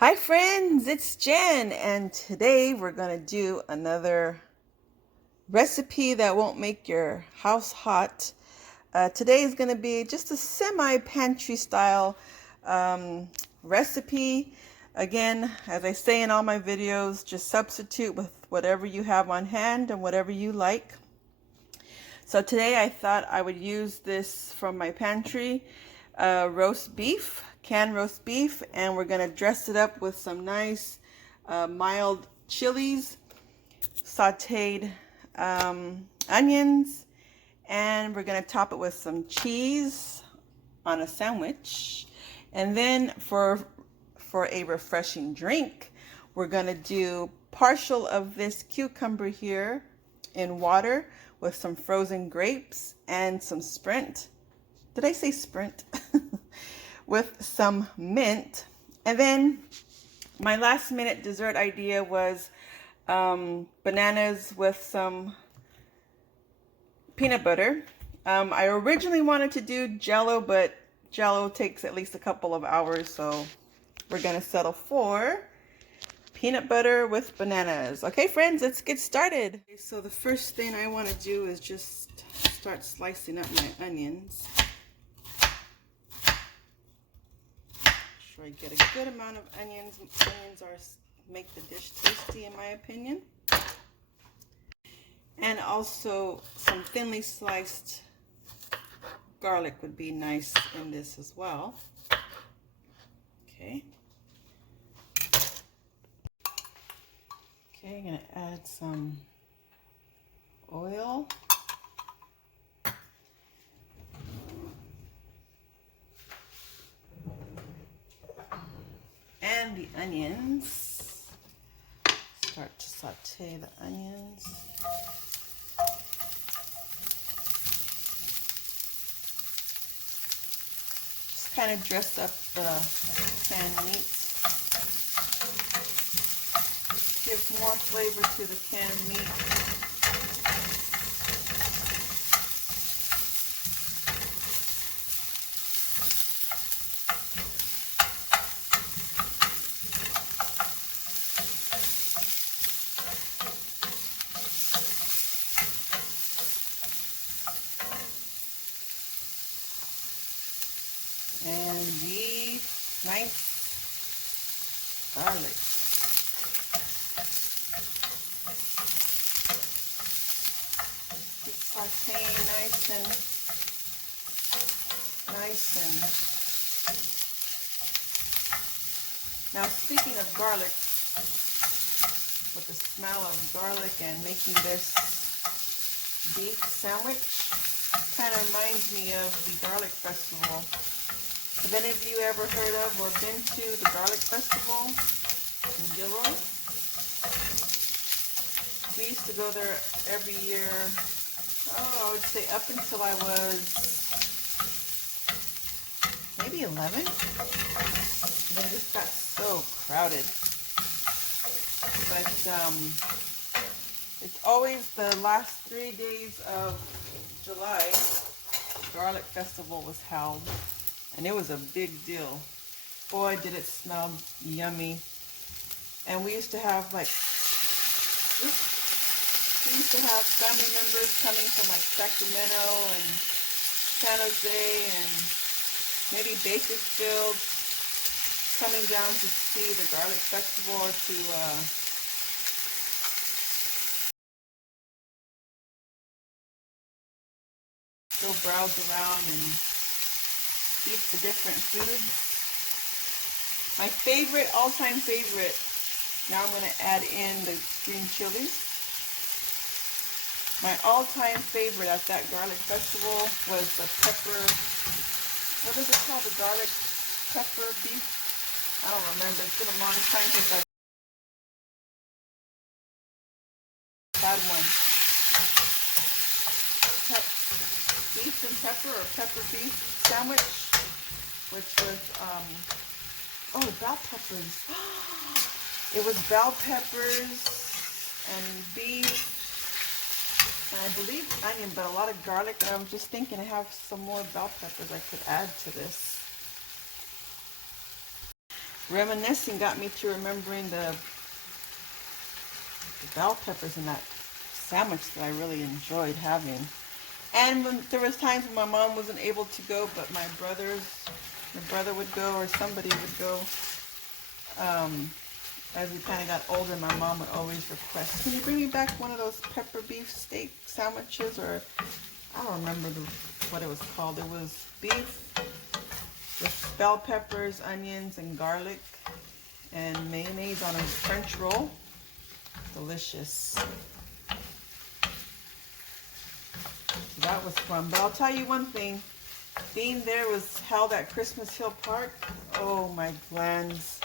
Hi friends, it's Jen, and today we're going to do another recipe that won't make your house hot. Today is going to be just a semi-pantry style recipe. Again, as I say in all my videos, just substitute with whatever you have on hand and whatever you like. So today I thought I would use this from my pantry, roast beef, canned roast beef, and we're going to dress it up with some nice mild chilies, sauteed onions, and we're going to top it with some cheese on a sandwich. And then for a refreshing drink, we're going to do partial of this cucumber here in water with some frozen grapes and some Sprint. Did I say Sprint? With some mint. And then my last minute dessert idea was bananas with some peanut butter. I originally wanted to do Jello, but Jello takes at least a couple of hours, so we're gonna settle for peanut butter with bananas. Okay, friends, let's get started. Okay, so the first thing I want to do is just start slicing up my onions. Make sure I get a good amount of onions. Onions make the dish tasty, in my opinion. And also some thinly sliced garlic would be nice in this as well. Okay. Okay, I'm gonna add some oil. And the onions. Start to saute the onions. Just kind of dress up the canned meat. Give more flavor to the canned meat. And the nice garlic. Keep sauteing nice and now speaking of garlic, with the smell of garlic and making this beef sandwich, kind of reminds me of the garlic festival. Have any of you ever heard of or been to the Garlic Festival in Gilroy? We used to go there every year, I would say up until I was maybe 11. And then it just got so crowded. But it's always the last 3 days of July, the Garlic Festival was held. And it was a big deal. Boy, did it smell yummy. And we used to have family members coming from like Sacramento and San Jose and maybe Bakersfield coming down to see the Garlic Festival or to go browse around and eat the different foods. My favorite, all-time favorite, now I'm going to add in the green chilies. My all-time favorite at that garlic festival was the pepper, what is it called, the garlic pepper beef? I don't remember, it's been a long time since I've had one. Beef and pepper or pepper beef sandwich, which was, bell peppers. It was bell peppers and beef, and I believe onion, but a lot of garlic. And I was just thinking I have some more bell peppers I could add to this. Reminiscing got me to remembering the bell peppers in that sandwich that I really enjoyed having. And when, there was times when my mom wasn't able to go, but my brother would go or somebody would go. As we kind of got older, my mom would always request, "Can you bring me back one of those pepper beef steak sandwiches?" Or I don't remember what it was called. It was beef with bell peppers, onions, and garlic, and mayonnaise on a French roll. Delicious. So that was fun. But I'll tell you one thing. Being there was held at Christmas Hill Park. Oh my glands.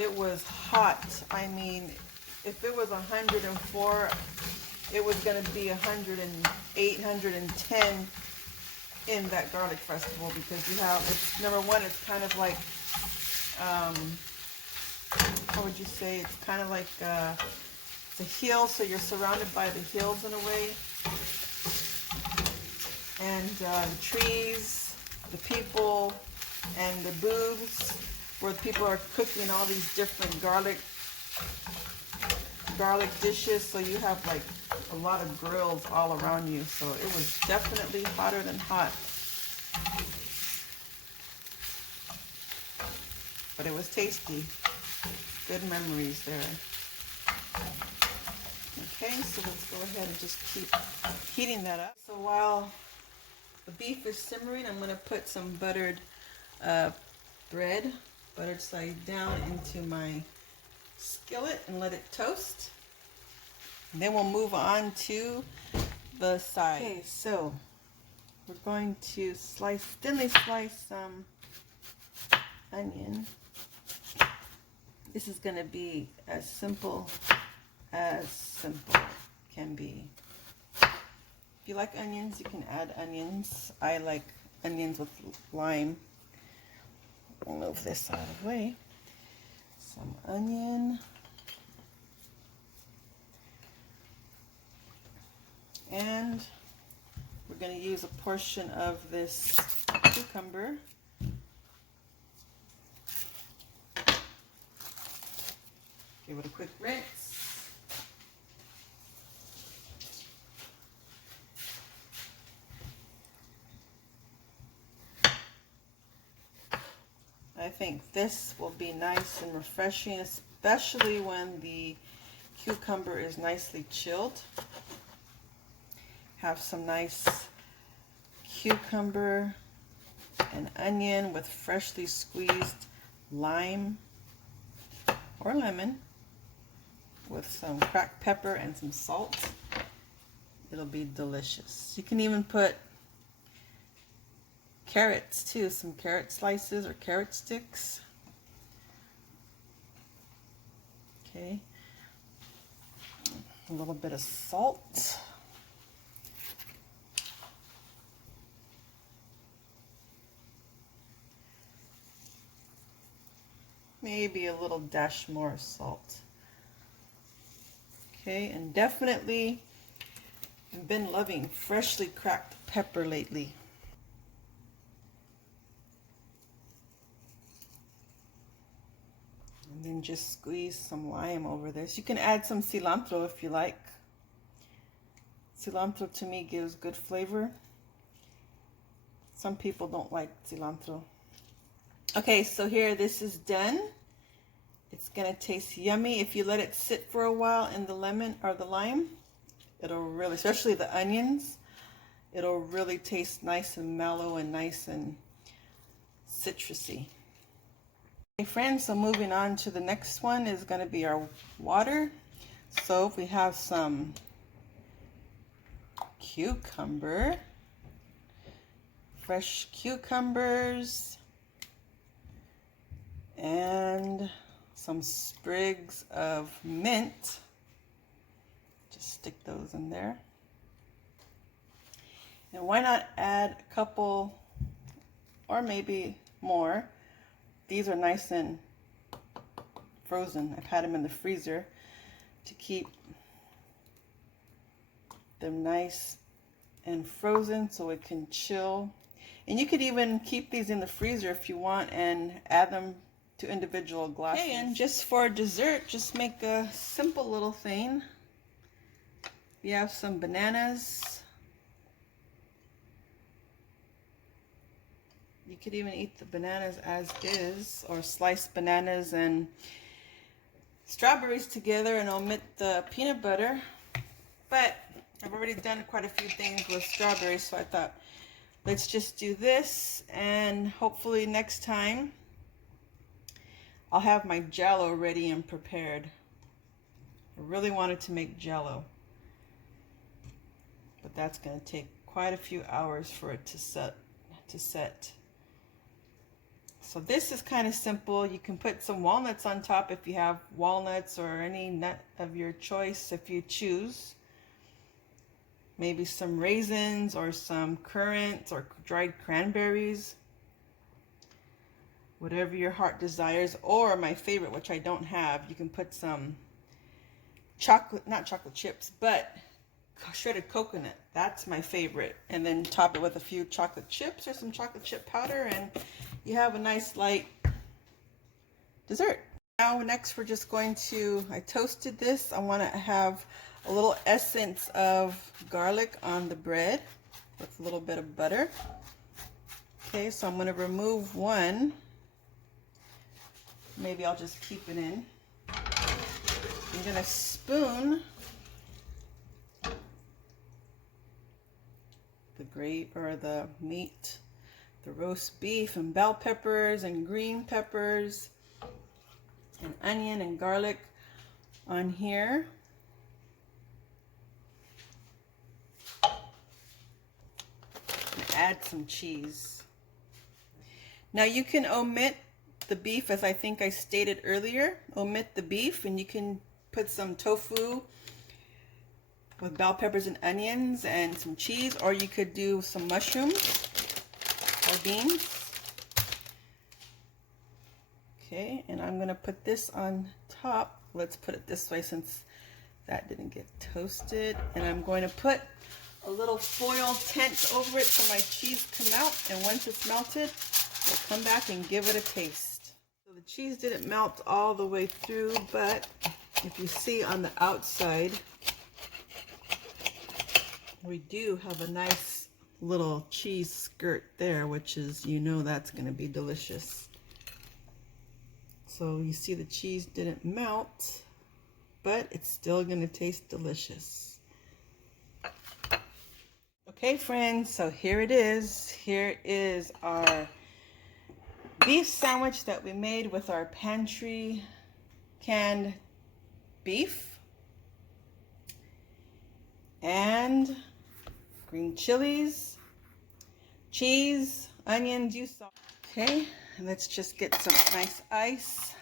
It was hot. I mean, if it was 104, it was going to be 108, 110 in that garlic festival, because you have, it's, number one, it's kind of like, how would you say, it's kind of like the hill, so you're surrounded by the hills in a way, and the trees, the people, and the booths where people are cooking all these different garlic dishes, so you have like a lot of grills all around you, so it was definitely hotter than hot. But it was tasty. Good memories there. Okay, so let's go ahead and just keep heating that up. So while the beef is simmering, I'm going to put some buttered bread, buttered side down, into my skillet and let it toast. And then we'll move on to the side. Okay, so we're going to thinly slice some onion. This is going to be as simple can be. If you like onions, you can add onions. I like onions with lime. We'll move this out of the way. Some onion. And we're going to use a portion of this cucumber. Give it a quick rinse. I think this will be nice and refreshing, especially when the cucumber is nicely chilled. Have some nice cucumber and onion with freshly squeezed lime or lemon, with some cracked pepper and some salt. It'll be delicious. You can even put carrots too, some carrot slices or carrot sticks. Okay, a little bit of salt. Maybe a little dash more salt. Okay, and definitely I've been loving freshly cracked pepper lately. And then just squeeze some lime over this. You can add some cilantro if you like. Cilantro to me gives good flavor. Some people don't like cilantro. Okay, so here, this is done. It's gonna taste yummy. If you let it sit for a while in the lemon or the lime, it'll really, especially the onions, it'll really taste nice and mellow and nice and citrusy. Okay friends, so moving on to the next one is gonna be our water. So we have some cucumber, fresh cucumbers, and some sprigs of mint. Just stick those in there. And why not add a couple or maybe more. These are nice and frozen. I've had them in the freezer to keep them nice and frozen so it can chill. And you could even keep these in the freezer if you want and add them to individual glasses. Okay, and just for dessert, just make a simple little thing. You have some bananas. You could even eat the bananas as is, or slice bananas and strawberries together and omit the peanut butter. But I've already done quite a few things with strawberries, so I thought, let's just do this, and hopefully next time I'll have my Jell-O ready and prepared. I really wanted to make Jell-O, but that's going to take quite a few hours for it to set. So this is kind of simple. You can put some walnuts on top if you have walnuts, or any nut of your choice if you choose. Maybe some raisins or some currants or dried cranberries. Whatever your heart desires. Or my favorite, which I don't have, you can put some chocolate, not chocolate chips, but shredded coconut. That's my favorite. And then top it with a few chocolate chips or some chocolate chip powder, and you have a nice light dessert. Now next we're just going to, I toasted this. I want to have a little essence of garlic on the bread with a little bit of butter. Okay, so I'm going to remove one. Maybe I'll just keep it in. I'm going to spoon the gravy or the meat, the roast beef and bell peppers and green peppers and onion and garlic on here. Add some cheese. Now you can omit the beef, as I think I stated earlier. Omit the beef, and you can put some tofu with bell peppers and onions and some cheese, or you could do some mushrooms or beans. Okay, and I'm gonna put this on top. Let's put it this way since that didn't get toasted. And I'm going to put a little foil tent over it so my cheese can melt, and once it's melted, we'll come back and give it a taste. So the cheese didn't melt all the way through, but if you see on the outside, we do have a nice little cheese skirt there, which is, you know, that's going to be delicious. So you see the cheese didn't melt, but it's still going to taste delicious. Okay friends, so here it is. Here is our beef sandwich that we made with our Pantry canned beef and green chilies, cheese, onions, you saw. Okay, and let's just get some nice ice.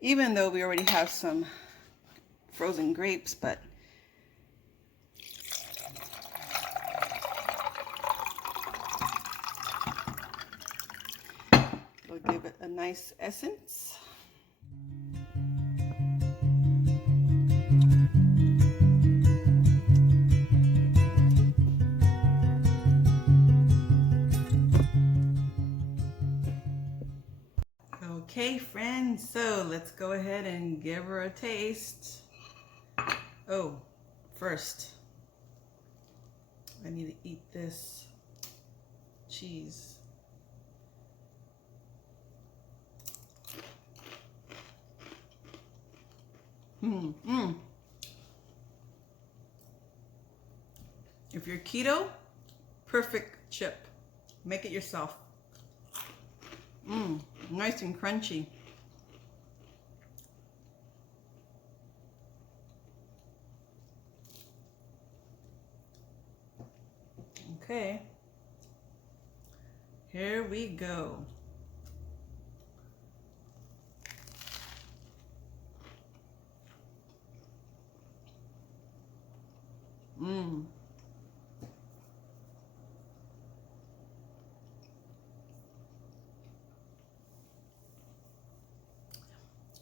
Even though we already have some frozen grapes, but we'll give it a nice essence. Okay friends, so let's go ahead and give her a taste. Oh, first I need to eat this cheese. If you're keto, perfect chip. Make it yourself. Nice and crunchy. Okay, here we go.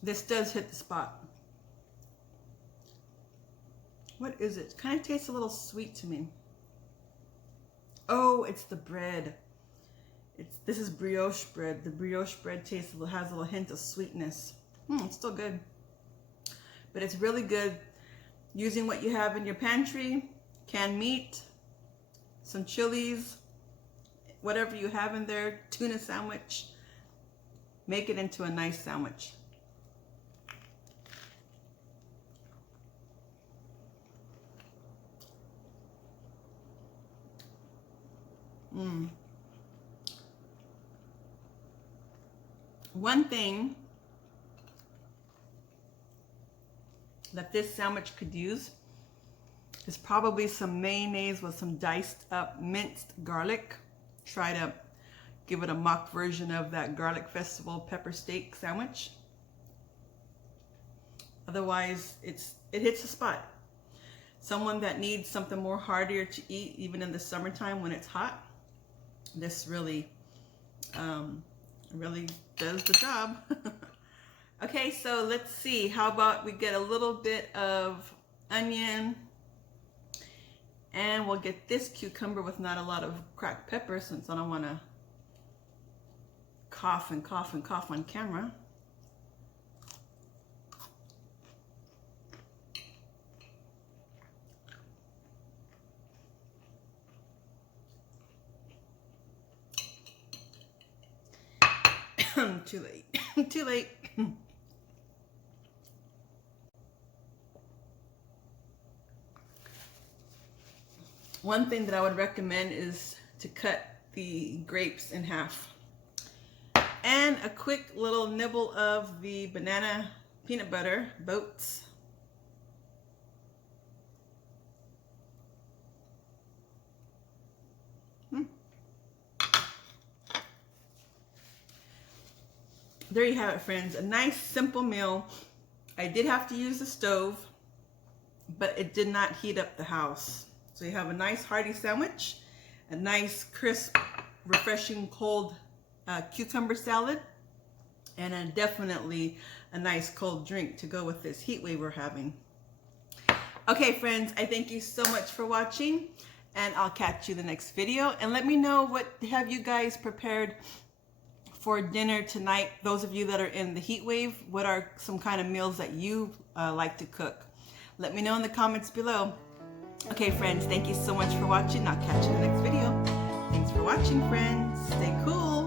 This does hit the spot. What is it? Kind of tastes a little sweet to me. Oh, it's the bread. This is brioche bread. The brioche bread has a little hint of sweetness. It's still good. But it's really good using what you have in your pantry, canned meat, some chilies, whatever you have in there, tuna sandwich. Make it into a nice sandwich. One thing that this sandwich could use is probably some mayonnaise with some diced up minced garlic. Try to give it a mock version of that Garlic Festival pepper steak sandwich. Otherwise, it hits the spot. Someone that needs something more heartier to eat, even in the summertime when it's hot, this really does the job. Okay, so let's see. How about we get a little bit of onion, and we'll get this cucumber with not a lot of cracked pepper, since I don't want to cough and cough and cough on camera. Too late. Too late. One thing that I would recommend is to cut the grapes in half. And a quick little nibble of the banana peanut butter boats. There you have it, friends. A nice simple meal. I did have to use the stove, but it did not heat up the house. So you have a nice hearty sandwich, a nice crisp, refreshing cold cucumber salad, and definitely a nice cold drink to go with this heat wave we're having. Okay, friends, I thank you so much for watching, and I'll catch you in the next video. And let me know, what have you guys prepared for dinner tonight? Those of you that are in the heat wave, what are some kind of meals that you like to cook? Let me know in the comments below. Okay, friends, thank you so much for watching. I'll catch you in the next video. Thanks for watching, friends. Stay cool.